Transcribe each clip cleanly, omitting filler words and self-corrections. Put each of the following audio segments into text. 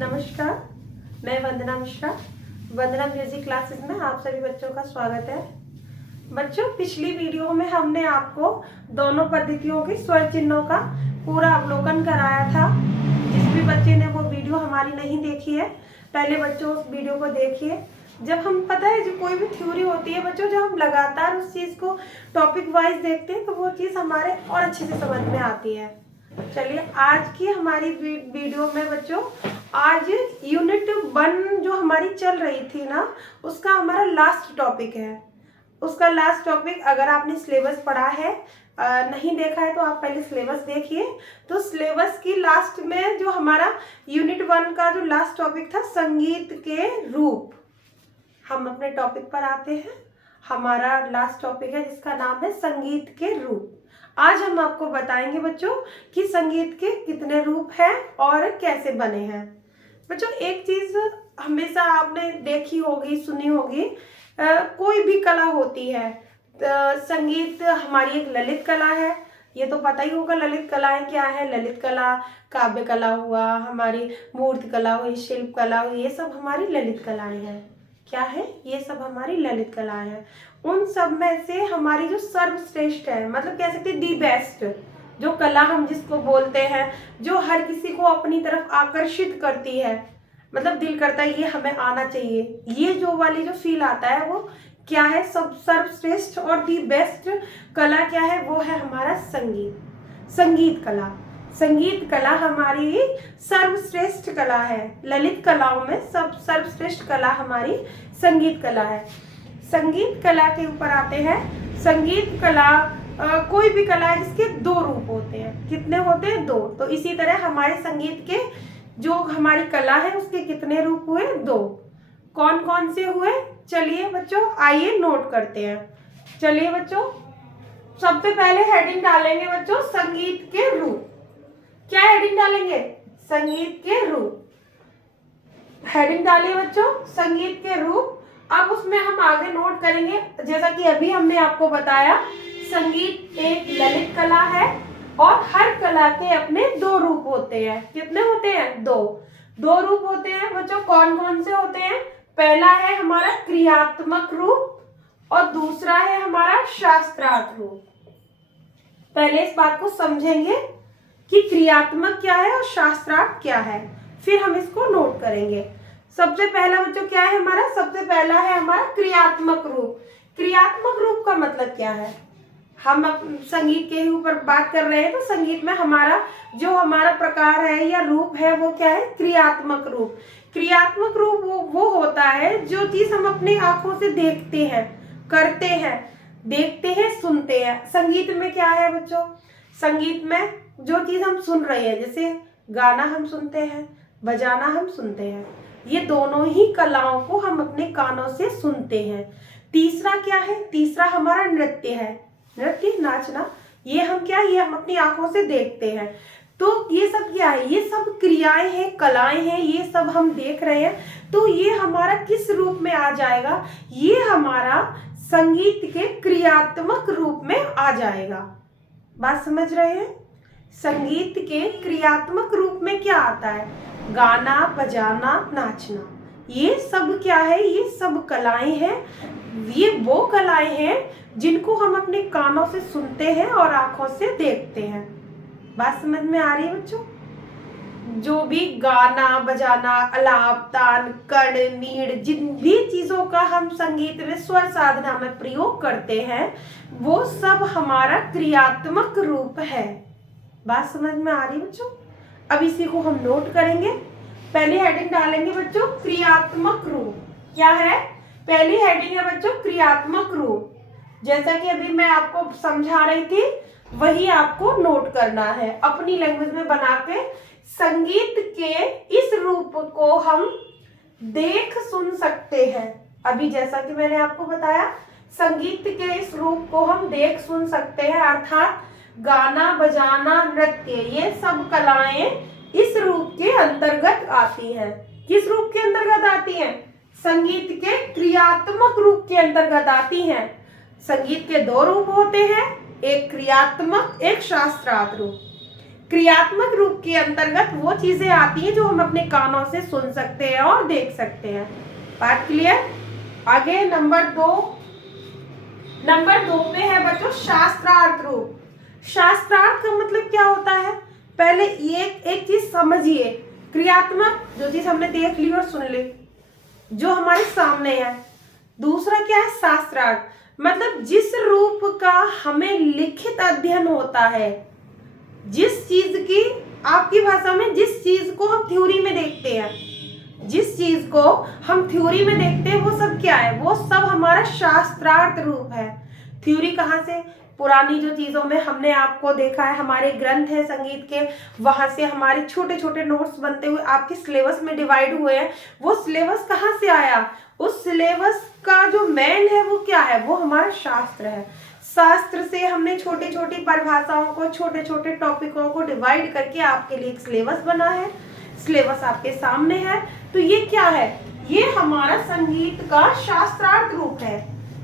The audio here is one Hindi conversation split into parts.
नमस्कार, मैं वंदना मिश्रा। वंदना म्यूजिक क्लासेस में आप सभी बच्चों का स्वागत है। बच्चों, पिछली वीडियो में हमने आपको दोनों पद्धतियों के स्वर चिन्हों का पूरा अवलोकन कराया था। जिस भी बच्चे ने वो वीडियो हमारी नहीं देखी है, पहले बच्चों उस वीडियो को देखिए। जब हम पता है जो कोई भी थ्योरी होती है बच्चों, जब हम लगातार उस चीज़ को टॉपिक वाइज देखते हैं तो वो चीज़ हमारे और अच्छे से समझ में आती है। चलिए, आज की हमारी वीडियो में बच्चों, आज यूनिट 1 जो हमारी चल रही थी ना, उसका हमारा लास्ट टॉपिक है। उसका लास्ट टॉपिक, अगर आपने सिलेबस पढ़ा है, नहीं देखा है तो आप पहले सिलेबस देखिए। तो सिलेबस की लास्ट में जो हमारा यूनिट 1 का जो लास्ट टॉपिक था, संगीत के रूप। हम अपने टॉपिक पर आते हैं। हमारा लास्ट टॉपिक है जिसका नाम है संगीत के रूप। आज हम आपको बताएंगे बच्चों कि संगीत के कितने रूप हैं और कैसे बने हैं। बच्चों, एक चीज हमेशा आपने देखी होगी, सुनी होगी, कोई भी कला होती है। संगीत हमारी एक ललित कला है, ये तो पता ही होगा। ललित कलाएं क्या है? ललित कला, काव्य कला हुआ, हमारी मूर्ति कला हुई, शिल्प कला हुई, ये सब हमारी ललित कलाएं हैं। क्या है? ये सब हमारी ललित कलाएं हैं। उन सब में से हमारी जो सर्वश्रेष्ठ है, मतलब कह सकते हैं दी बेस्ट, जो कला हम जिसको बोलते हैं, जो हर किसी को अपनी तरफ आकर्षित करती है, मतलब दिल करता है ये हमें आना चाहिए, ये जो वाली जो फील आता है, वो क्या है? सब सर्वश्रेष्ठ और दी बेस्ट कला क्या है? वो है हमारा संगीत। संगीत कला, संगीत कला हमारी सर्वश्रेष्ठ कला है। ललित कलाओं में सब सर्वश्रेष्ठ कला हमारी संगीत कला है। संगीत कला के ऊपर आते हैं। संगीत कला कोई भी कला है जिसके दो रूप होते हैं। कितने होते हैं? दो। तो इसी तरह हमारे संगीत के जो हमारी कला है उसके कितने रूप हुए? दो। कौन कौन से हुए? चलिए बच्चों, आइए नोट करते हैं। चलिए बच्चों, सबसे पहले हेडिंग डालेंगे बच्चों संगीत के रूप। क्या हेडिंग डालेंगे? संगीत के रूप। हेडिंग डालिए बच्चों, संगीत के रूप। अब उसमें हम आगे नोट करेंगे, जैसा कि अभी हमने आपको बताया, संगीत एक ललित कला है और हर कला के अपने दो रूप होते हैं। कितने होते हैं? दो। दो रूप होते हैं बच्चों। कौन कौन से होते हैं? पहला है हमारा क्रियात्मक रूप और दूसरा है हमारा शास्त्रार्थ रूप। पहले इस बात को समझेंगे कि क्रियात्मक क्या है और शास्त्रार्थ क्या है, फिर हम इसको नोट करेंगे। सबसे पहला बच्चों क्या है हमारा? सबसे पहला है हमारा क्रियात्मक रूप। क्रियात्मक रूप का मतलब क्या है? हम संगीत के ऊपर बात कर रहे हैं, तो संगीत में हमारा जो हमारा प्रकार है या रूप है वो क्या है? क्रियात्मक रूप। क्रियात्मक रूप वो होता है जो चीज हम अपनी आंखों से देखते हैं, करते हैं, देखते हैं, सुनते हैं। संगीत में क्या है बच्चों? संगीत में जो चीज हम सुन रहे हैं, जैसे गाना हम सुनते हैं, बजाना हम सुनते हैं, ये दोनों ही कलाओं को हम अपने कानों से सुनते हैं। तीसरा क्या है? तीसरा हमारा नृत्य है। नृत्य, नाचना, ये हम क्या? ये हम अपनी आंखों से देखते हैं। तो ये सब क्या है? ये सब क्रियाएं हैं, कलाएं हैं, ये सब हम देख रहे हैं। तो ये हमारा किस रूप में आ जाएगा? ये हमारा संगीत के क्रियात्मक रूप में आ जाएगा। बात समझ रहे हैं? संगीत के क्रियात्मक रूप में क्या आता है? गाना, बजाना, नाचना, ये सब क्या है? ये सब कलाएं हैं। ये वो कलाएं हैं जिनको हम अपने कानों से सुनते हैं और आंखों से देखते हैं। बात समझ में आ रही है बच्चों? जो भी गाना, बजाना, अलाप, तान, कण, मीड़, जिन भी चीजों का हम संगीत में स्वर साधना में प्रयोग करते हैं, वो सब हमारा क्रियात्मक रूप है। बात समझ में आ रही बच्चों? अब इसी को हम नोट करेंगे। पहली हेडिंग डालेंगे बच्चों क्रियात्मक रूप। क्या है? पहली हेडिंग है बच्चों क्रियात्मक रूप। जैसा कि अभी मैं आपको समझा रही थी, वही आपको नोट करना है, अपनी लैंग्वेज में बना के। संगीत के इस रूप को हम देख सुन सकते हैं। अभी जैसा कि मैंने आपको बताया, संगीत के इस रूप को हम देख सुन सकते हैं, अर्थात गाना, बजाना, नृत्य, ये सब कलाएं इस रूप के अंतर्गत आती हैं। किस रूप के अंतर्गत आती हैं? संगीत के क्रियात्मक रूप के अंतर्गत आती हैं। संगीत के दो रूप होते हैं, एक क्रियात्मक, एक शास्त्रार्थ रूप। क्रियात्मक रूप के अंतर्गत वो चीजें आती हैं जो हम अपने कानों से सुन सकते हैं और देख सकते हैं। बात क्लियर? आगे नंबर दो पे है बच्चों शास्त्रार्थ रूप। शास्त्रार्थ का मतलब क्या होता है? पहले ये एक चीज समझिए, क्रियात्मक जो चीज हमने देख ली और सुन ली, जो हमारे सामने है। दूसरा क्या है? शास्त्रार्थ, मतलब जिस रूप का हमें लिखित अध्ययन होता है, जिस चीज की, आपकी भाषा में, जिस चीज को हम थ्योरी में देखते हैं, जिस चीज को हम थ्योरी में देखते हैं, वो सब क्या है? वो सब हमारा शास्त्रार्थ रूप है। थ्योरी कहाँ से? पुरानी जो चीजों में हमने आपको देखा है, हमारे ग्रंथ है संगीत के, वहां से हमारे छोटे छोटे नोट्स बनते हुए आपके सिलेबस में डिवाइड हुए हैं। वो सिलेबस कहाँ से आया? उस सिलेबस का जो मेन है वो क्या है? वो हमारा शास्त्र है। शास्त्र से हमने छोटी छोटी परिभाषाओं को, छोटे छोटे टॉपिकों को डिवाइड करके आपके लिए एक सिलेबस बना है। सिलेबस आपके सामने है। तो ये क्या है? ये हमारा संगीत का शास्त्रार्थ रूप है।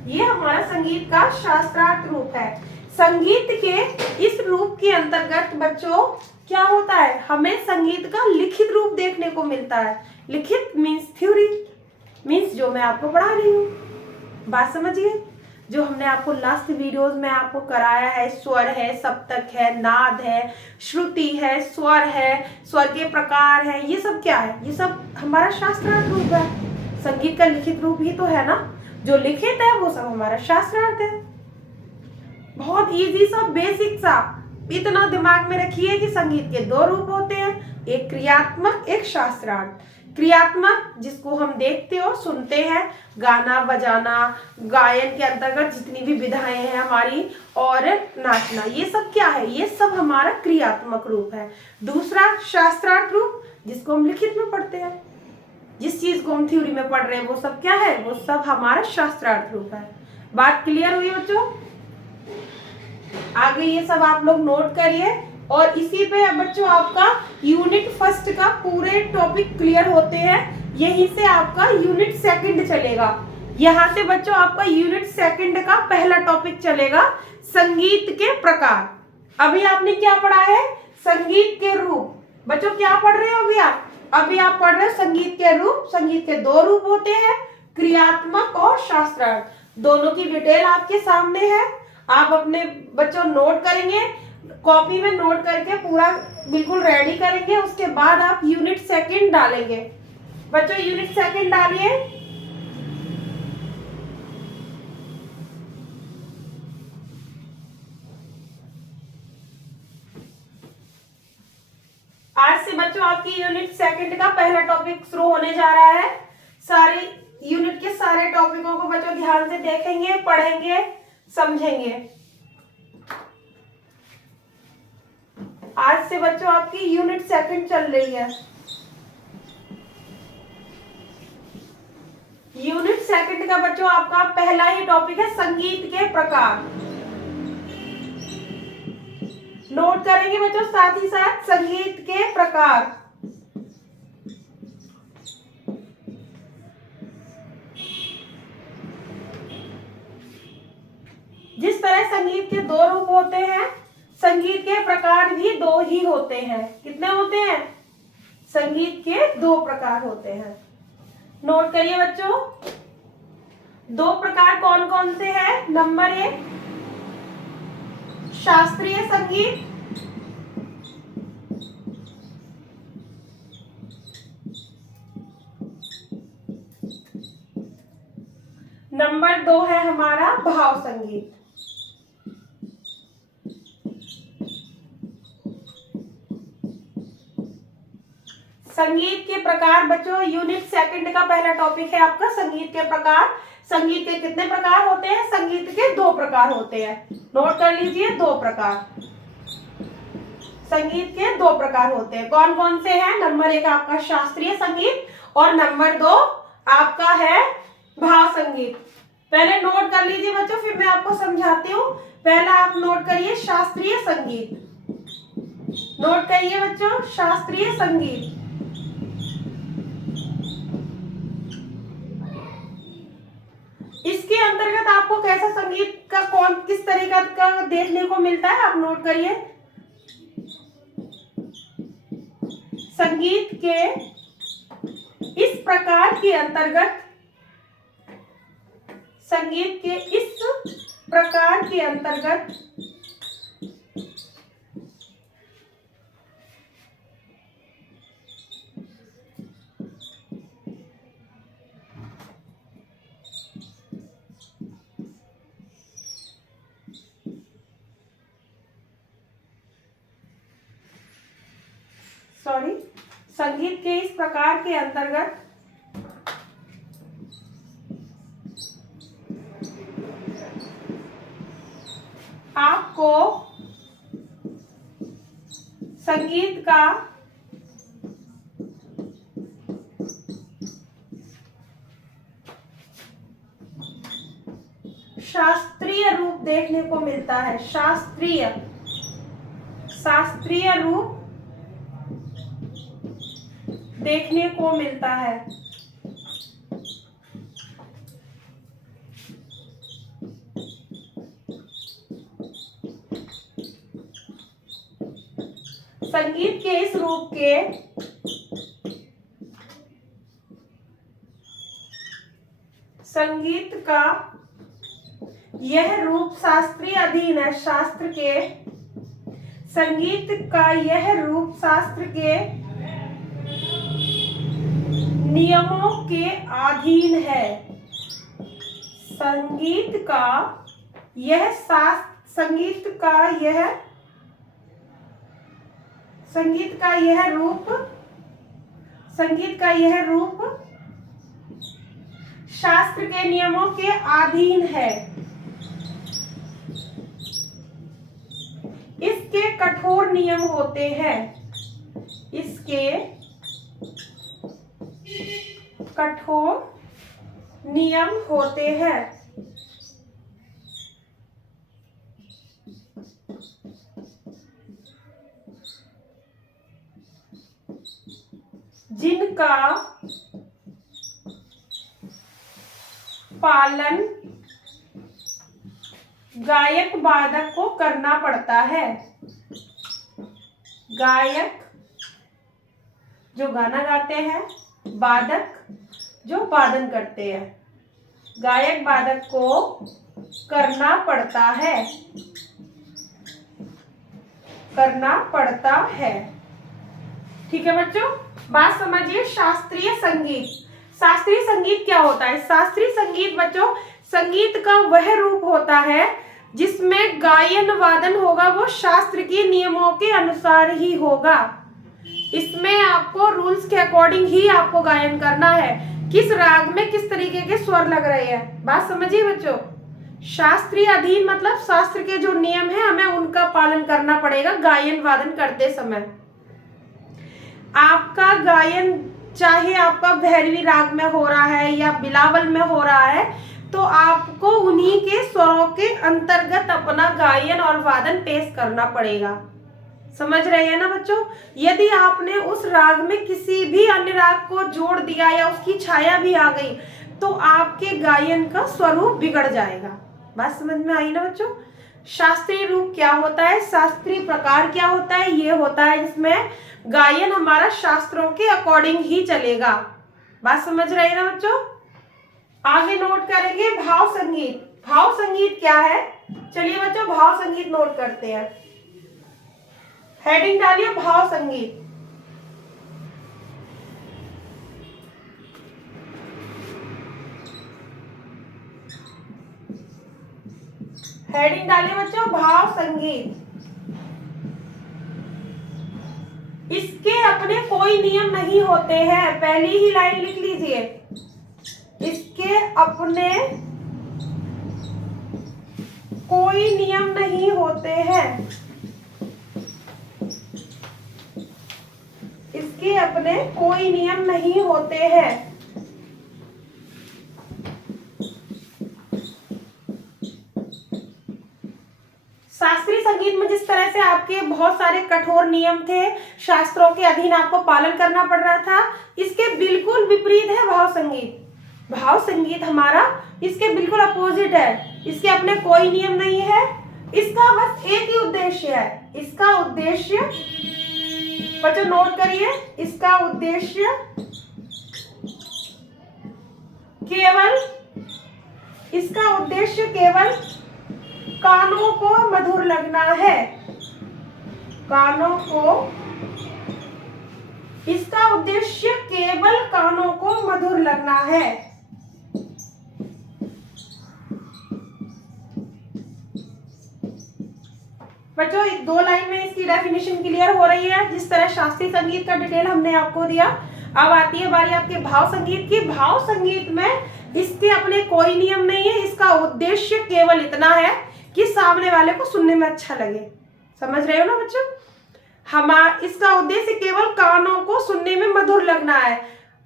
ये हमारा संगीत का शास्त्रार्थ रूप है। संगीत के इस रूप के अंतर्गत बच्चों क्या होता है? हमें संगीत का लिखित रूप देखने को मिलता है। लिखित मीन्स थ्योरी, मीन्स जो मैं आपको पढ़ा रही हूँ। बात समझिए, जो हमने आपको लास्ट वीडियोस में आपको कराया है, स्वर है, सप्तक है, नाद है, श्रुति है, स्वर है, स्वर के प्रकार है, ये सब क्या है? ये सब हमारा शास्त्रार्थ रूप है। संगीत का लिखित रूप ही तो है ना, जो लिखित है वो सब हमारा शास्त्रार्थ है। बहुत इजी सा, बेसिक सा, इतना दिमाग में रखिए कि संगीत के दो रूप होते हैं, एक क्रियात्मक, एक शास्त्रार्थ। क्रियात्मक जिसको हम देखते और सुनते हैं, गाना बजाना, गायन के अंतर्गत जितनी भी विधाएं हैं हमारी, और नाचना, ये सब क्या है? ये सब हमारा क्रियात्मक रूप है। दूसरा शास्त्रार्थ रूप, जिसको हम लिखित में पढ़ते हैं, जिस चीज को हम थ्योरी में पढ़ रहे हैं, वो सब क्या है? वो सब हमारा शास्त्रार्थ रूप है। बात क्लियर हुई बच्चों? आगे ये सब आप लोग नोट करिए, और इसी पे बच्चों आपका यूनिट फर्स्ट का पूरे टॉपिक क्लियर होते हैं। यहीं से आपका यूनिट सेकंड चलेगा। यहाँ से बच्चों आपका यूनिट सेकंड का पहला टॉपिक चलेगा, संगीत के प्रकार। अभी आपने क्या पढ़ा है? संगीत के रूप। बच्चों क्या पढ़ रहे हो अभी आप? अभी आप पढ़ रहे हो संगीत के रूप। संगीत के दो रूप होते हैं, क्रियात्मक और शास्त्रार्थ। दोनों की डिटेल आपके सामने है। आप अपने बच्चों नोट करेंगे, कॉपी में नोट करके पूरा बिल्कुल रेडी करेंगे। उसके बाद आप यूनिट सेकंड डालेंगे। बच्चों यूनिट सेकंड डालिए। आज से बच्चों आपकी यूनिट सेकंड का पहला टॉपिक शुरू होने जा रहा है। सारे यूनिट के सारे टॉपिकों को बच्चों ध्यान से देखेंगे, पढ़ेंगे, समझेंगे। आज से बच्चों आपकी यूनिट सेकंड चल रही है। यूनिट सेकंड का बच्चों आपका पहला ही टॉपिक है संगीत के प्रकार। नोट करेंगे बच्चों साथ ही साथ संगीत के प्रकार। जिस तरह संगीत के दो रूप होते हैं, संगीत के प्रकार भी दो ही होते हैं। कितने होते हैं? संगीत के दो प्रकार होते हैं। नोट करिए बच्चों, दो प्रकार कौन कौन से हैं? नंबर 1 शास्त्रीय संगीत, नंबर 2 है हमारा भाव संगीत। संगीत के प्रकार बच्चों यूनिट सेकंड का पहला टॉपिक है आपका संगीत के प्रकार। संगीत के कितने प्रकार होते हैं? संगीत के दो प्रकार होते हैं। नोट कर लीजिए, दो प्रकार। संगीत के दो प्रकार होते हैं। कौन कौन से हैं? नंबर 1 आपका शास्त्रीय संगीत और नंबर 2 आपका है भाव संगीत। पहले नोट कर लीजिए बच्चों, फिर मैं आपको समझाती हूँ। पहला आप नोट करिए शास्त्रीय संगीत। नोट करिए बच्चों शास्त्रीय संगीत। इसके अंतर्गत आपको कैसा संगीत का किस तरीका का देखने को मिलता है, आप नोट करिए। संगीत के इस प्रकार के अंतर्गत, संगीत के इस प्रकार के अंतर्गत संगीत के इस प्रकार के अंतर्गत आपको संगीत का शास्त्रीय रूप देखने को मिलता है। शास्त्रीय रूप देखने को मिलता है। संगीत के इस रूप के संगीत का यह रूप शास्त्रीय अधीन है। शास्त्र के संगीत का यह रूप शास्त्र के नियमों के अधीन है। संगीत का यह रूप शास्त्र के नियमों के अधीन है। इसके कठोर नियम होते हैं। इसके कठोर नियम होते हैं। जिनका पालन गायक वादक को करना पड़ता है। गायक जो गाना गाते हैं, वादक जो वादन करते हैं। गायक वादक को करना पड़ता है, करना पड़ता है। ठीक है बच्चों, बात समझिए। शास्त्रीय संगीत, शास्त्रीय संगीत क्या होता है? शास्त्रीय संगीत बच्चों संगीत का वह रूप होता है जिसमें गायन वादन होगा वो शास्त्र के नियमों के अनुसार ही होगा। इसमें आपको रूल्स के अकॉर्डिंग ही आपको गायन करना है। किस राग में किस तरीके के स्वर लग रहे हैं, बात समझिए बच्चों। शास्त्रीय अधीन मतलब शास्त्र के जो नियम है हमें उनका पालन करना पड़ेगा गायन वादन करते समय। आपका गायन चाहे आपका भैरवी राग में हो रहा है या बिलावल में हो रहा है, तो आपको उन्हीं के स्वरों के अंतर्गत अपना गायन और वादन पेश करना पड़ेगा। समझ रहे हैं ना बच्चों? यदि आपने उस राग में किसी भी अन्य राग को जोड़ दिया या उसकी छाया भी आ गई तो आपके गायन का स्वरूप बिगड़ जाएगा। बात समझ में आई ना बच्चों? शास्त्रीय रूप क्या होता है, शास्त्रीय प्रकार क्या होता है? ये होता है जिसमें गायन हमारा शास्त्रों के अकॉर्डिंग ही चलेगा। बात समझ रहे हैं ना बच्चों? आगे नोट करेंगे भाव संगीत। भाव संगीत क्या है? चलिए बच्चों भाव संगीत नोट करते हैं। हेडिंग डालिए भाव संगीत। हेडिंग डालिए बच्चों भाव संगीत। इसके अपने कोई नियम नहीं होते हैं, पहली ही लाइन लिख लीजिए। इसके अपने कोई नियम नहीं होते हैं। इसके अपने कोई नियम नहीं होते हैं। शास्त्रीय संगीत में जिस तरह से आपके बहुत सारे कठोर नियम थे, शास्त्रों के अधीन आपको पालन करना पड़ रहा था, इसके बिल्कुल विपरीत है भाव संगीत। भाव संगीत हमारा इसके बिल्कुल अपोजिट है। इसके अपने कोई नियम नहीं है, इसका बस एक ही उद्देश्य है। इसका उद्देश्य बच्चों नोट करिए, इसका उद्देश्य केवल कानों को मधुर लगना है। इसका उद्देश्य केवल कानों को मधुर लगना है। बच्चों 2 लाइन में इसकी डेफिनेशन क्लियर हो रही है। जिस तरह शास्त्रीय संगीत का डिटेल हमने आपको दिया, अब आती है बारी आपके भाव संगीत की। भाव संगीत में इसके अपने कोई नियम नहीं है, इसका उद्देश्य केवल इतना है कि सामने वाले को सुनने में अच्छा लगे। समझ रहे हो ना बच्चों? इसका उद्देश्य केवल कानों को सुनने में मधुर लगना है।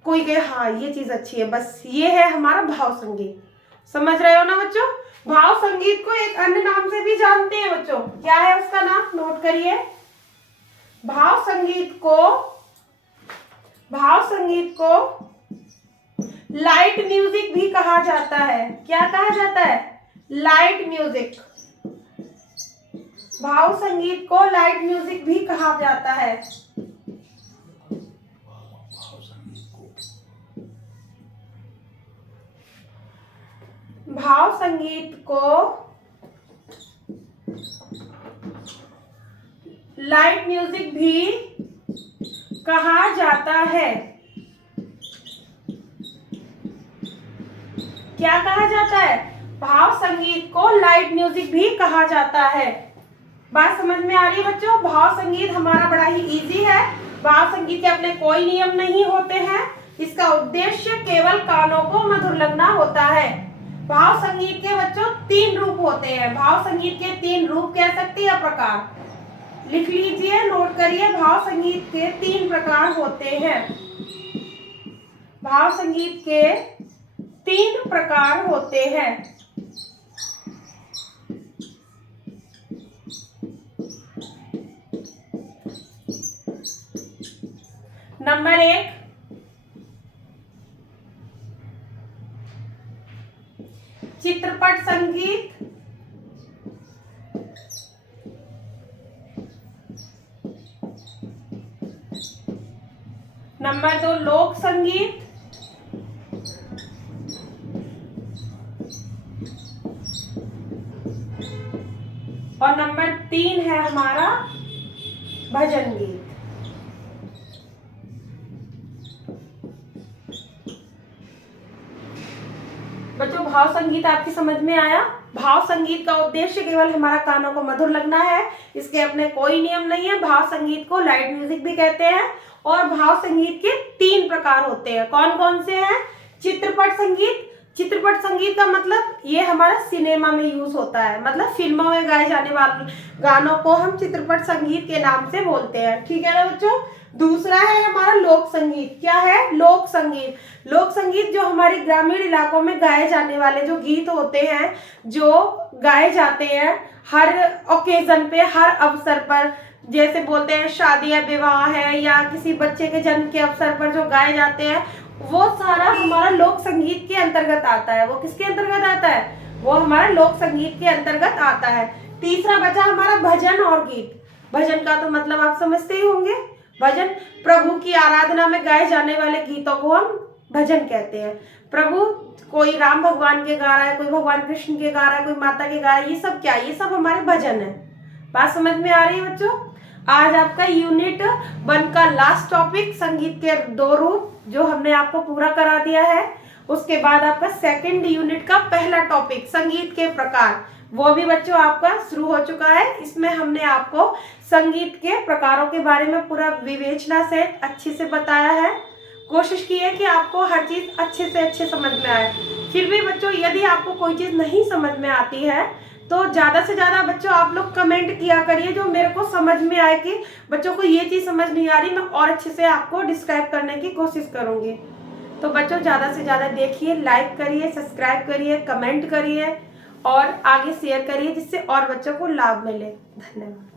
कोई कहे हाँ ये चीज अच्छी है, बस ये है हमारा भाव संगीत। समझ रहे हो ना बच्चों? भाव संगीत को एक अन्य नाम से भी जानते हैं बच्चों, क्या है उसका नाम? नोट करिए। भाव संगीत को लाइट म्यूजिक भी कहा जाता है। क्या कहा जाता है? Light music. भाव संगीत को लाइट म्यूजिक भी कहा जाता है। भाव संगीत को लाइट म्यूजिक भी कहा जाता है। क्या कहा जाता है? भाव संगीत को लाइट म्यूजिक भी कहा जाता है। बात समझ में आ रही है बच्चों? भाव संगीत हमारा बड़ा ही इजी है। भाव संगीत के अपने कोई नियम नहीं होते हैं। इसका उद्देश्य केवल कानों को मधुर लगना होता है। भाव संगीत के बच्चों 3 रूप होते हैं। भाव संगीत के 3 रूप कह सकते हैं, प्रकार लिख लीजिए, नोट करिए। भाव संगीत के 3 प्रकार होते हैं। भाव संगीत के 3 प्रकार होते हैं। नंबर 1, चित्रपट संगीत। नंबर 2, लोक संगीत। और नंबर 3 है हमारा भजन गीत। बच्चों भाव संगीत आपकी समझ में आया? भाव संगीत का उद्देश्य केवल हमारा कानों को मधुर लगना है। इसके अपने कोई नियम नहीं है। भाव संगीत को लाइट म्यूजिक भी कहते हैं। और भाव संगीत के 3 प्रकार होते हैं। कौन कौन से हैं? चित्रपट संगीत। चित्रपट संगीत का मतलब ये हमारा सिनेमा में यूज होता है, मतलब फिल्मों में गाए जाने वाले गानों को हम चित्रपट संगीत के नाम से बोलते हैं। ठीक है ना बच्चों? दूसरा है हमारा लोक संगीत। क्या है? लोक संगीत। लोक संगीत जो हमारे ग्रामीण इलाकों में गाए जाने वाले जो गीत होते हैं, जो गाए जाते हैं हर ओकेजन पे, हर अवसर पर, जैसे बोलते हैं शादी या विवाह है या किसी बच्चे के जन्म के अवसर पर जो गाए जाते हैं, वो सारा हमारा लोक संगीत के अंतर्गत आता है। वो किसके अंतर्गत आता है? वो हमारा लोक संगीत के अंतर्गत आता है। तीसरा बचा हमारा भजन और गीत। भजन का तो मतलब आप समझते ही होंगे। भजन प्रभु की आराधना में गाए जाने वाले गीतों को हम भजन कहते हैं। प्रभु कोई राम भगवान के गा रहा है, कोई भगवान कृष्ण के गा रहा है, कोई माता के गा रहा है, ये सब क्या? ये सब हमारे भजन है। बात समझ में आ रही है बच्चों? आज आपका यूनिट 1 का लास्ट टॉपिक संगीत के 2 रूप जो हमने आपको पूरा करा दिया है। उसके बाद आपका सेकंड यूनिट का पहला टॉपिक संगीत के प्रकार, वो भी बच्चों आपका शुरू हो चुका है। इसमें हमने आपको संगीत के प्रकारों के बारे में पूरा विवेचना से अच्छे से बताया है। कोशिश की है कि आपको हर चीज अच्छे से अच्छे समझ में आए। फिर भी बच्चों यदि आपको कोई चीज नहीं समझ में आती है तो ज्यादा से ज्यादा बच्चों आप लोग कमेंट किया करिए, जो मेरे को समझ में आए कि बच्चों को ये चीज समझ नहीं आ रही, मैं और अच्छे से आपको डिस्क्राइब करने की कोशिश करूंगी। तो बच्चों ज्यादा से ज्यादा देखिए, लाइक करिए, सब्सक्राइब करिए, कमेंट करिए और आगे शेयर करिए, जिससे और बच्चों को लाभ मिले। धन्यवाद।